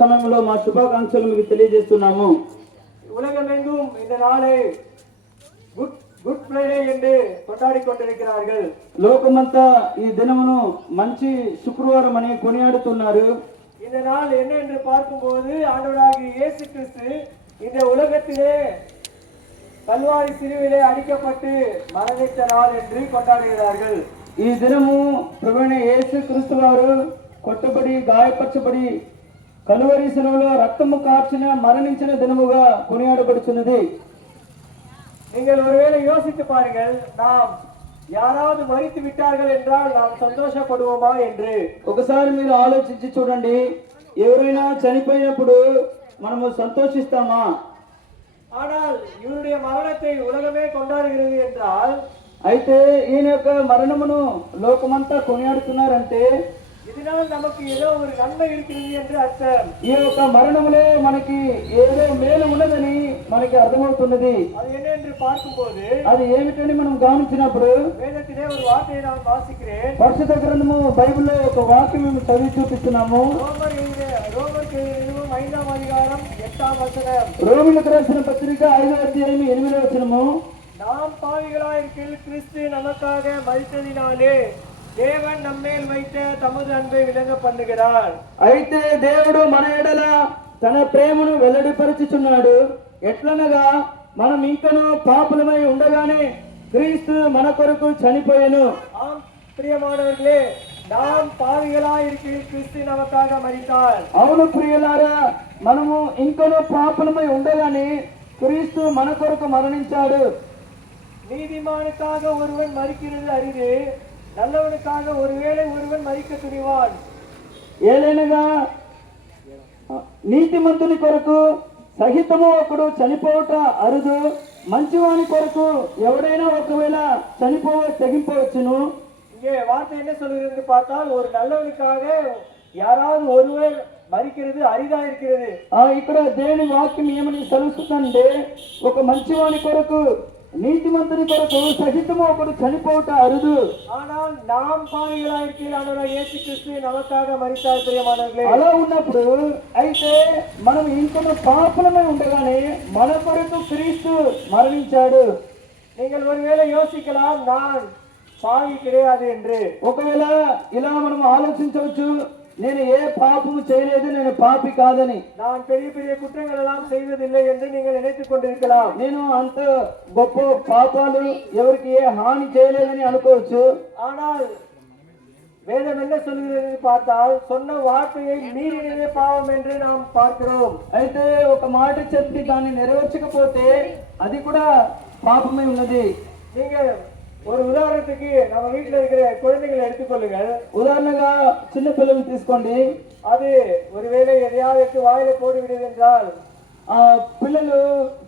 సమయంలో మా శుభాకాంక్షలు మీకు తెలియజేస్తున్నాము. உலகமெங்கும் இந்த நாளை குட் ஃப்ரைடே என்று கொண்டாடி கொண்டிருக்கிறார்கள். లోకమంతా ఈ దినమును మంచి శుక్రవారం అని కొనియాడుతున్నారు. இந்த நாள் என்ன என்று பார்க்கும்போது ஆண்டவராகிய இயேசு கிறிஸ்து இந்த உலகத்திலே கல்வாரி சிலுவையிலே அடிக்கப்பட்டு மரணித்த நாள் என்று கொண்டாடுகிறார்கள். ఈ దినము ప్రభువైన యేసు క్రీస్తు వారు కొట్టబడి గాయపరచబడి కలువరి శిలువలో రక్తము కార్చిన మరణించిన దినముగా కొనియాడబడుచున్నది. நீங்கள் ஒருவேளை யோசித்து பாருங்கள், நாம் யாராவது மரித்து விட்டார்கள் என்றால் நாம் సంతోషపడుவோమా என்று. ఒకసారి మీరు ఆలోచించి చూడండి, ఎవరైనా చనిపోయినప్పుడు మనము సంతోషిస్తామా? ஆனால் இவருடைய மரணத்தை உலகமே கொண்டாடுகிறது என்றால், అయితే ఈయన యొక్క మరణమును లోకమంతా కొనియాడుతున్నారంటే இதனால் நமக்கு ஏதோ ஒரு நன்மை இருக்கிறது என்று அர்த்தం. ఈ యొక్క మరణములో మనకి ఏదో మేలు ఉన్నదని మనకి అర్థమవుతున్నది. அது என்ன என்று பார்க்கும்போது, అది ఏమిటని మనం గమనించినప్పుడు வேதத்திலே ஒரு வார்த்தையை நான் வாசிக்கிறேன். పరిశుద్ధ గ్రంథము బైబిల్లో ఒక వాక్యం మేము చదివి చూపిస్తున్నాము. ரோமர் 5ஆம் அதிகாரம் 8ஆம் வசனம். రోమిలకు రాసిన పత్రిక 5వ అధ్యాయం 8వ వచనము, நாம் பாவிகளாயிருக்கையில் கிறிஸ்து நமக்காக மரித்ததினாலே தேவன் நம்மேல் வைத்த தமது அன்பை விளங்க பண்ணுகிறார். అయితే దేవుడు మన ఎడల తన ప్రేమను వెల్లడిపరచుచున్నాడు. ఎట్లనగా మనం ఇంకను పాపులమై ఉండగానే క్రీస్తు మన కొరకు చనిపోయెను. ஆம் பிரியமானவர்களே, நாம் பாவிகளாயிருக்கையில் கிறிஸ்து நமக்காக மரித்தார். అవును ప్రియులారా, మనము ఇంకను పాపులమై ఉండగానే క్రీస్తు మన కొరకు మరణించాడు. நீதிமானுக்காக ஒருவன் மரிக்கிறது அரிது, நல்லவனுக்காக ஒருவேளை ஒருவன் மரிக்க துணிவான். ఏలైనగా నీతిమంతుని కొరకు సహితము ఒకడు చనిపోవట అరుదు, మంచివాని కొరకు ఎవడైనా ఒకవేళ తెగింపవచ్చును. இங்கே வார்த்தை என்ன சொல்கிறது பார்த்தால், ஒரு நல்லவனுக்காக யாராவது ஒருவர் మరికిరది అరిదా இருக்கிறது. ఇక్కడ దేవుని వాక్యం ఏమని సెలవుస్తుందంటే, ఒక మంచివాని కొరకు నీతిమంతుని కొరకు సహితము ఒకడు చనిపోవట అరుదు. ஆனால் நாம் பாவிகளாயிருக்கையில் ஆண்டவராகிய இயேசு கிறிஸ்து நமக்காக மரித்தார். பிரியமானவர்களே, అలా ఉన్నప్పుడు అయితే మనం ఇంకొక పాపలమై ఉండగానే మన కొరకు క్రీస్తు మరణించాడు. நீங்கள் ஒருவேளை யோசிக்கலாம், நான் பாவி கிடையாது என்று. ఒకవేళ ఇలా మనం ఆలోచించవచ్చు, నేను ఏ పాపము చేయలేదు, నేను పాపి కాదని, நான் பெரிய பெரிய குற்றங்கள் எல்லாம் செய்வதில்லை என்று நீங்கள் நினைத்துக் கொண்டிருக்கலாம். నేను అంత గొప్ప పాపాలు ఎవరికి ఏ హాని చేయలేదని అనుకోవచ్చు. ஆனால் வேதம் என்ன சொல்கிறது பார்த்தால், சொன்ன வார்த்தையை மீறினதே பாவம் என்று நாம் பார்க்கிறோம். అయితే ఒక మాట చెప్పి దాన్ని నెరవేర్చకపోతే అది కూడా పాపమే ఉన్నది. நீங்கள் ஒரு உதாரணத்துக்கு நம்ம வீட்டில் இருக்கிற குழந்தைகளை எடுத்துக்கொள்ளுங்கள். ఉదాహరణగా చిన్న పిల్లలు తీసుకోండి. அது ஒருவேளை எதையாவது எடுத்து வாயில போட்டு விடுது என்றால், ఆ పిల్లలు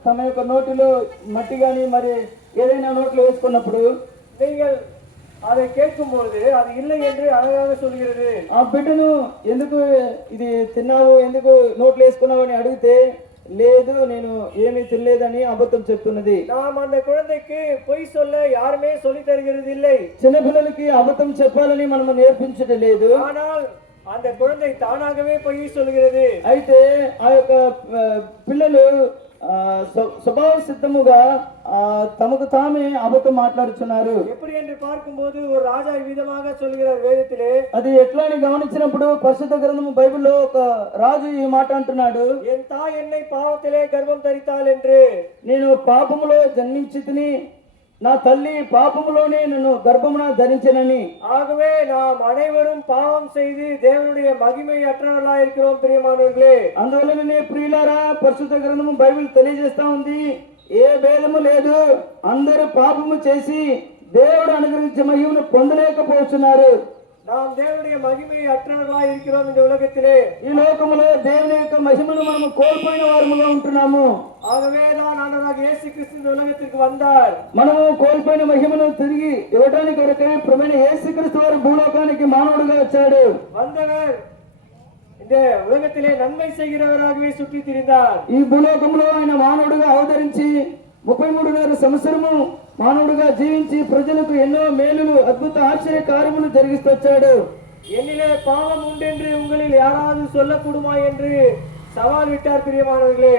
తమ యొక్క నోటిలో మట్టి కానీ మరి ఏదైనా నోట్లో వేసుకున్నప్పుడు நீங்கள் அதை கேட்கும்போது அது இல்லை என்று அழகாக சொல்கிறது. ఆ బిడ్డను ఎందుకు ఇది తిన్నావు, ఎందుకు నోట్లో వేసుకున్నావు అని అడిగితే, లేదు నేను ఏమీ తినలేదని అబద్ధం చెప్తున్నది. நாம் அந்த குழந்தைக்கு பொய் சொல்ல யாருமே சொல்லி தருகிறது இல்லை. చిన్న పిల్లలకి అబద్ధం చెప్పాలని మనం నేర్పించడం లేదు. ஆனால் அந்த குழந்தை தானாகவே பொய் சொல்கிறது. అయితే ఆ యొక్క పిల్లలు స్వభావ సిద్ధముగా తమకు తామే అబద్ధం మాట్లాడుతున్నారు. எப்படி என்று பார்க்கும்போது ஒரு ராஜா விதமாக சொல்கிறார் வேதத்திலே. అది ఎట్లా అని గమనించినప్పుడు పరిశుద్ధ గ్రంథము బైబిల్లో ఒక రాజు ఈ మాట అంటున్నాడు, என் தாய் என்னை பாவத்திலே கர்ப்பம் தரித்தாள் என்று. నేను పాపములో జన్మించి తిని నా తల్లి పాపములోనే నన్ను గర్భమున ధరించనని. ஆகவே நாம் அனைவரும் பாவம் செய்து தேவனுடைய மகிமை அற்றவர்களாக இருக்கிறோம். பிரியமானவர்களே, అందువలననే ప్రియులారా, పరిశుద్ధ గ్రంథము బైబిల్ తెలియజేస్తా ఉంది, ఏ భేదము లేదు, అందరూ పాపము చేసి దేవుడు అనుగ్రహించే మహిమను పొందలేకపోతున్నారు. நாம் தேவனுடைய மகிமை அற்றவர்களாக இருக்கிறோம். இந்த உலகத்திலே ఈ లోకములో దేవుని యొక్క మహిమను మనము కోల్పోయిన వారముగా ఉంటున్నాము. ஆகவே தான் ஆண்டவராகிய இயேசு கிறிஸ்து இந்த உலகத்திற்கு வந்தார். మనము కోల్పోయిన మహిమను తిరిగి ఇవ్వడానికి కొరకే ప్రభువైన యేసుక్రీస్తు వారు భూలోకానికి మానవుడిగా వచ్చాడు. வந்தவர் இந்த உலகத்திலே நன்மை செய்கிறவராகவே சுற்றி திரிந்தார். ఈ భూలోకంలో ఆయన మానవుడిగా అవతరించి 33 సంవత్సరము మానవుడిగా జీవించి ప్రజలకు ఎన్నో మేలులు, అద్భుత ఆశ్చర్య కార్యములు జరిగిస్తూ వచ్చాడు. என்னிலே பாவம் உண்டென்று உங்களில் யாராவது சொல்லக்கூடுமா என்று సవాల్ విట్టారు ప్రియమానవులే.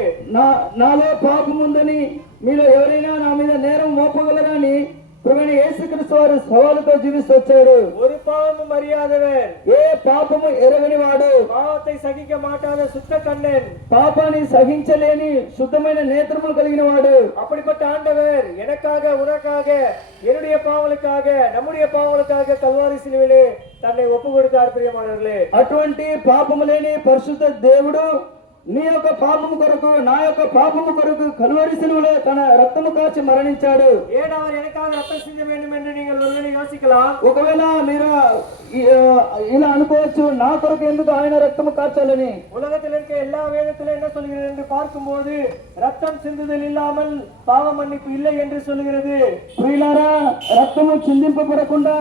నాలో పాపం ఉందని మీలో ఎవరైనా నా మీద నేరం మోపగలరా అని ప్రభువైన యేసుక్రీస్తు వారు సవాలుతో జీవిస్తూ వచ్చాడు. ஒரு பாவமும் அறியாதவர், ఏ పాపము ఎరగని వాడు, பாவத்தை சகிக்க மாட்டாத சுத்த கண்ணன், పాపాన్ని సహించలేని శుద్ధమైన నేత్రములు కలిగిన వాడు. அப்படிப்பட்ட ஆண்டவர் எனக்காக உனக்காக என்னுடைய பாவங்களுக்காக நம்முடைய பாவங்களுக்காக கல்வாரி சிலுவையிலே தன்னை ஒப்பு கொடுத்தார் ప్రియమానవులే. అటువంటి పాపము లేని పరిశుద్ధ దేవుడు నీ యొక్క పాపము కొరకు నా యొక్క పాపము కొరకు కల్వరి సిలువలో తన రక్తము కాచి మరణించాడు. ஏன் அவர் எனக்காக ரத்தம் சிந்த வேண்டும் என்று நீங்கள் ஒருவேளை யோசிக்கலாம். ఒకవేళ మీరు ఇలా అనుకోవచ్చు, నా కొరకు ఎందుకు ఆయన రక్తము కార్చాలని. உலகத்தில் இருக்க எல்லா வேதத்திலும் என்ன சொல்கிறது என்று பார்க்கும்போது ரத்தம் சிந்துதல் இல்லாமல் பாவ மன்னிப்பு இல்லை என்று சொல்கிறது. ప్రియులారా, రక్తము చిందింపబడకుండా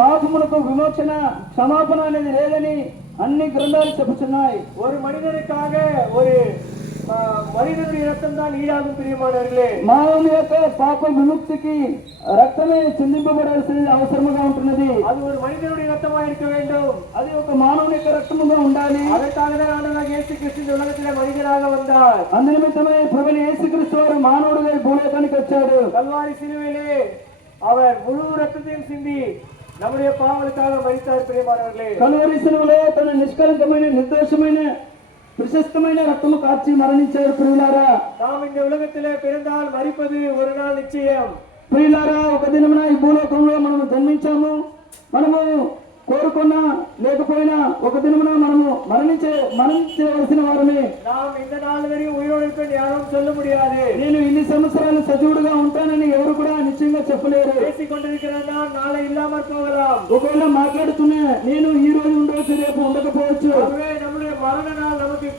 పాపములకు విమోచన క్షమాపణ అనేది లేదని అన్ని గ్రంథాలు చెబుతున్నాయి. ஒரு மனிதனுக்காக ஒரு மனிதனுடைய ரத்தம் தான் ஈடாகும் ప్రియమానవులే. మానవుని యొక్క పాప విముక్తికి రక్తమే చిందింపబడాల్సిన అవసరముగా ఉంటున్నది. அது ஒரு மனிதனுடைய ரத்தமா இருக்க வேண்டும். అది ఒక మానవుని యొక్క రక్తముగా ఉండాలి. அதற்காக தான் ஆண்டவராக இயேசு கிறிஸ்து இந்த உலகத்திலே மனிதனாக வந்தார். అందునిమిత్తమే ప్రభువైన యేసుక్రీస్తు వారు మానవుడిగా భూలోకానికి వచ్చాడు. கல்வாரி சிலுவையிலே அவர் முழு ரத்தத்தையும் சிந்தி நம்முடைய பாவங்களுக்காக மரித்தார் ప్రియమానవులే. కల్వరి సిలువలో తన నిష్కలంకమైన నిర్దోషమైన ప్రశస్తమైన రక్తము కార్చి మరణించారు. ప్రియులారా, நாம் இந்த உலகத்திலே பிறந்தால் మరిపது ஒரு నాள் నిశ్చయం. ప్రియులారా, ఒక దినమున ఈ భూలోకంలో మనము జన్మించాము. మనము కోరుకున్నా లేకపోయినా ఒక దినమున మనము మరణించవలసిన వారమే. நாம் இந்த நாள் வரையும் உயிரோடு இருப்பேன் யாரும் சொல்ல முடியாது. నేను ఇన్ని సంవత్సరాలు సజీవుడుగా ఉంటానని ఎవరు కూడా నిశ్చయంగా చెప్పలేరు. பேசிக் கொண்டிருக்கிறதா நாளை இல்லாமல் போகலாம். ఒకవేళ మాట్లాడుతున్నా నేను ఈ రోజు ఉండవచ్చు, రేపు ఉండకపోవచ్చు. ஆகவே நம்முடைய மரண நாள் நமக்கு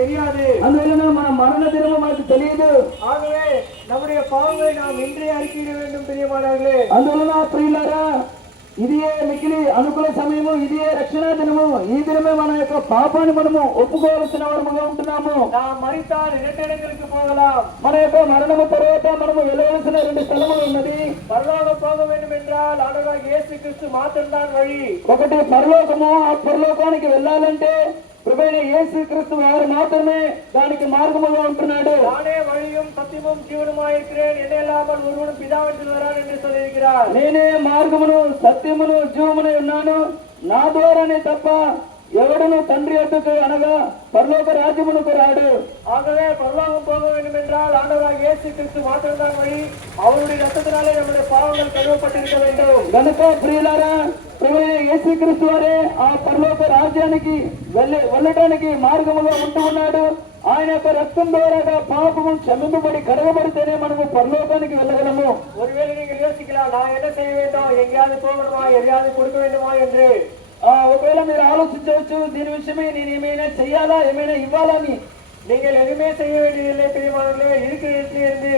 தெரியாது. అందువలన మన మరణ దినము మనకు తెలియదు. ஆகவே நம்முடைய பாவங்களை நாம் இன்றே அறிக்கையிட வேண்டும் ప్రియమానవులే. అందువలన ప్రియులారా, ఇదియే మిగిలి అనుకూల సమయము, ఇదియే రక్షణ దినము. ఈ దినమే మన యొక్క పాపాన్ని మనము ఒప్పుకోవాల్సిన వారముగా ఉంటున్నాము. நாம் மரித்தால் இரண்டு இடங்களுக்கு போகலாம். మన యొక్క మరణము తర్వాత మనము వెళ్ళవలసిన రెండు స్థలములు ఉన్నది. பரலோகம் போக வேண்டும் என்றால் ஆண்டவராகிய இயேசு கிறிஸ்து மாத்திரம்தான் வழி. ఒకటి పరలోకము. ఆ పరలోకానికి వెళ్ళాలంటే ప్రభువైన యేసుక్రీస్తు వారు మాత్రమే దానికి మార్గముగా ఉంటున్నాడు. நானே வழியும் சத்தியமும் ஜீவனுமாய் இருக்கிறேன், என்னை இல்லாமல் ஒருவனும் பிதாவிடத்தில் வரான் என்று சொல்லியிருக்கிறார். నేనే మార్గమును సత్యమును జీవమునై ఉన్నాను, నా ద్వారానే తప్ప ఎవడును తండ్రి యొద్దకు అనగా పరలోక రాజ్యమునకు రాడు. ஆகவே பரலோகம் போக வேண்டும் என்றால் ஆண்டவராகிய இயேசு கிறிஸ்து மாத்திரம்தான் வழி. அவருடைய ரத்தத்தினாலே நம்முடைய பாவங்கள் கழுவப்பட்டிருக்க வேண்டும். గనుక ప్రియులారా, ప్రభువైన యేసుక్రీస్తు వారే ఆ పరలోక రాజ్యానికి వెళ్ళటానికి మార్గముగా ఉంటూ ఉన్నాడు. ఆయన యొక్క రక్తం ద్వారా పాపము క్షమింపబడి కడగబడితేనే మనము పరలోకానికి వెళ్ళగలము. ஒருவேளை நீங்கள் யோசிக்கலாம், நான் என்ன செய்ய வேண்டும், எங்கேயாவது போகணுமா, எதையாவது கொடுக்க வேண்டுமா என்று. ఒకవేళ మీరు ఆలోచించవచ్చు, దీని విషయమై నేను ఏమైనా చెయ్యాలా, ఏమైనా ఇవ్వాలని. நீங்கள் எதுவுமே செய்ய வேண்டியதில்லை பிரியமானவர்களே. இருக்கிற இடத்துல இருந்து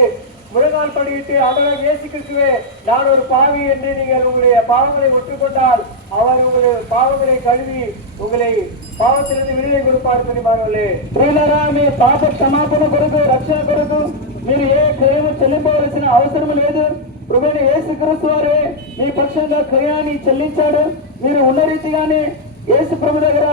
முழங்கால் படியிட்டு ஆண்டவராகிய இயேசு கிறிஸ்துவே, நான் ஒரு பாவி என்று நீங்கள் உங்களுடைய பாவங்களை ஒற்றுக்கொண்டால் அவர் உங்களுடைய பாவங்களை கழுவி உங்களை పాపத்திலிருந்து విడుదల கொடுப்பார் பிரியமானவர்களே. ప్రియులారా, మీ పాప క్షమాపణ కొరకు, రక్షణ కొరకు మీరు ఏ క్రయము చెల్లింపవలసిన అవసరం లేదు. ప్రభువైన యేసుక్రీస్తు వారే మీ పక్షంగా క్రయాన్ని చెల్లించాడు. మీరు ఉన్న రీతిగానే యేసు ప్రభు దగ్గర,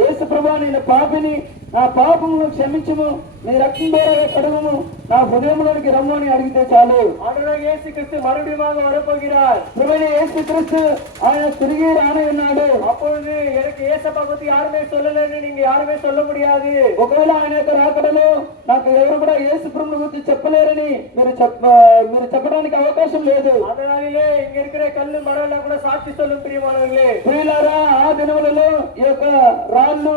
యేసు ప్రభు నేను పాపిని, నా పాపమును క్షమించుము, నీ రక్తం ద్వారా కడుగుము, నా హృదయంలోనికి రమ్ము అని అడిగితే చాలు. ஆண்டவராகிய இயேசு கிறிஸ்து மறுபடியும் வரப்போகிறார். ప్రభువైన యేసుక్రీస్తు ఆయన తిరిగి రానే ఉన్నాడు. அப்பொழுது எனக்கு ஏசப்பா பத்தி யாருமே சொல்லலன்னு நீங்க யாருமே சொல்ல முடியாது. ఒకవేళ ఆయన యొక్క రాకడలో నాకు ఎవరు కూడా యేసు ప్రభువుని గురించి చెప్పలేరని మీరు చెప్పడానికి అవకాశం లేదు. அதனாலே இங்க இருக்கிற கல்லு மரம் எல்லாம் கூட சாட்சி சொல்லும் பிரியமானவர்களே. ప్రియులారా, ఆ దినములలో ఈ యొక్క రాళ్ళు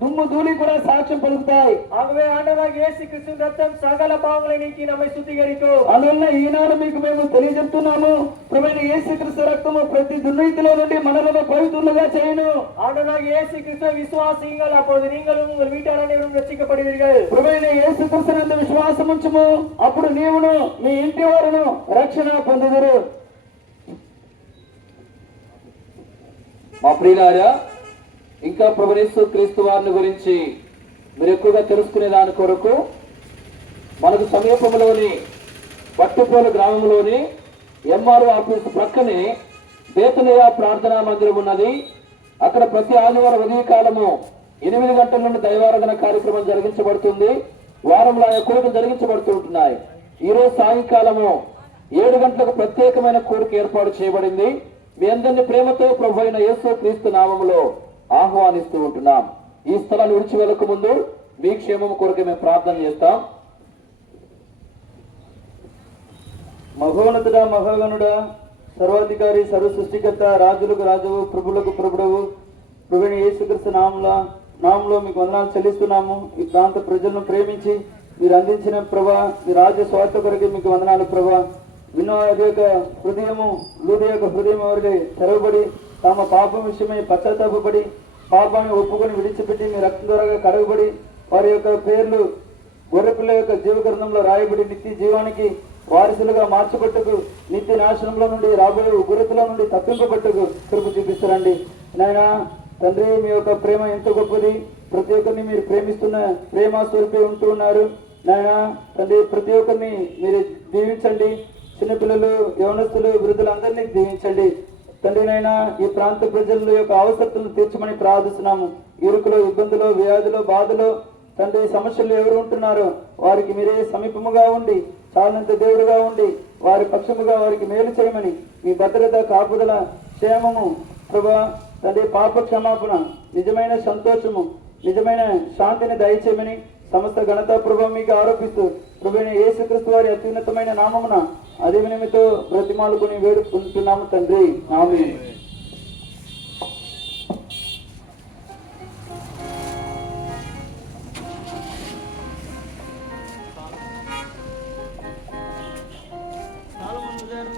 దుమ్ము ధూళి కూడా సాక్ష్యం పలుకుతాయి. ஆகவே ஆண்டவராகிய இயேசு கிறிஸ்துவின் ரத்தம் சகல பாவங்களை நீக்கி நம்மை சுத்திகரிக்கும். అందువల్ల ఈనాడు మీకు మేము తెలియజెప్తున్నాము, ప్రభువైన యేసుక్రీస్తు రక్తము ప్రతి దుర్నీతిలో నుండి మనలను పవిత్రులుగా చేయును. ஆண்டவராகிய இயேசு கிறிஸ்துவை விசுவாசியுங்கள், அப்பொழுது நீங்களும் உங்கள் வீட்டார் அனைவரும் ரட்சிக்கப்படுவீர்கள். ప్రభువైన యేసుక్రీస్తునందు విశ్వాసం ఉంచుము, అప్పుడు నీవును మీ ఇంటి వారును రక్షణ పొందుదురు. మా ప్రియులారా, ఇంకా ప్రభువైన యేసుక్రీస్తు వారిని గురించి మీరు ఎక్కువగా తెలుసుకునే దాని కొరకు మనకు సమీపంలోని బట్టుపోలు గ్రామంలోని ఎంఆర్ఓ ఆఫీస్ ప్రక్కనే బేతనియ ప్రార్థనా మందిరం ఉన్నది. అక్కడ ప్రతి ఆదివారం ఉదయకాలము 8 గంటల నుండి దైవారాధన కార్యక్రమం జరిగించబడుతుంది. వారంలో ఆయా కోరికలు జరిగించబడుతుంటున్నాయి. ఈ రోజు సాయంకాలము 7 గంటలకు ప్రత్యేకమైన కోరిక ఏర్పాటు చేయబడింది. మీ అందరినీ ప్రేమతో ప్రభు అయిన యేసు క్రీస్తు నామములో ఆహ్వానిస్తూ ఉంటున్నాం. ఈ స్థలాన్ని విడిచి వెళ్ళక ముందు మీ క్షేమం కొరకు మేము ప్రార్థన చేస్తాం. మహోన్నతుడ, మహాగణుడ, సర్వాధికారి, సర్వ సృష్టికర్త, రాజులకు రాజువు, ప్రభులకు ప్రభుడవు, ప్రభువైన యేసుక్రీస్తు నామంలో మీకు వందనాలు చెల్లిస్తున్నాము. ఈ ప్రాంత ప్రజలను ప్రేమించి మీరు అందించిన ప్రభా, మీ రాజ్య స్వార్థ కొరకు మీకు వందనాలు ప్రభా. వినో యొక్క హృదయము, లూది యొక్క హృదయం ఎవరికి తెరవబడి తమ పాపం విషయమై పశ్చాత్తాపడి పాపాన్ని ఒప్పుకొని విడిచిపెట్టి మీ రక్తం ద్వారా కడగబడి వారి యొక్క పేర్లు గొర్రెపిల్ల యొక్క జీవగ్రంథంలో రాయబడి నిత్య జీవానికి వారసులుగా మార్చబట్టుకు, నిత్య నాశనంలో నుండి రాబోయే ఉగ్రతలో నుండి తప్పింపబట్టుకు కృప చూపిస్తారండి. నాయన తండ్రి, మీ యొక్క ప్రేమ ఎంత గొప్పది. ప్రతి ఒక్కరిని మీరు ప్రేమిస్తున్న ప్రేమ స్వరూపే ఉంటూ ఉన్నారు. నాయన తండ్రి, ప్రతి ఒక్కరిని మీరు దీవించండి. చిన్నపిల్లలు, యవనస్తులు, వృద్ధులందరినీ దీవించండి తండ్రి. నాయన ఈ ప్రాంత ప్రజల యొక్క అవసరతలను తీర్చమని ప్రార్థిస్తున్నాము. ఇరుకులో, ఇబ్బందులు, వ్యాధులు, బాధలు తండ్రి, సమస్యలు ఎవరు ఉంటున్నారో వారికి మీరే సమీపముగా ఉండి, చాలంత దేవుడుగా ఉండి వారి పక్షముగా వారికి మేలు చేయమని, మీ భద్రత, కాపుదల, క్షేమము ప్రభా తండ్రి, పాప క్షమాపణ, నిజమైన సంతోషము, నిజమైన శాంతిని దయచేయమని సమస్త ఘనత ప్రభావం మీకు ఆరోపిస్తూ ప్రభువైన యేసుక్రీస్తు వారి అత్యున్నతమైన నామమున అదే వినిమితో బ్రతిమాలుకుని వేడుకుంటున్నాము తండ్రి. ఆమేన్.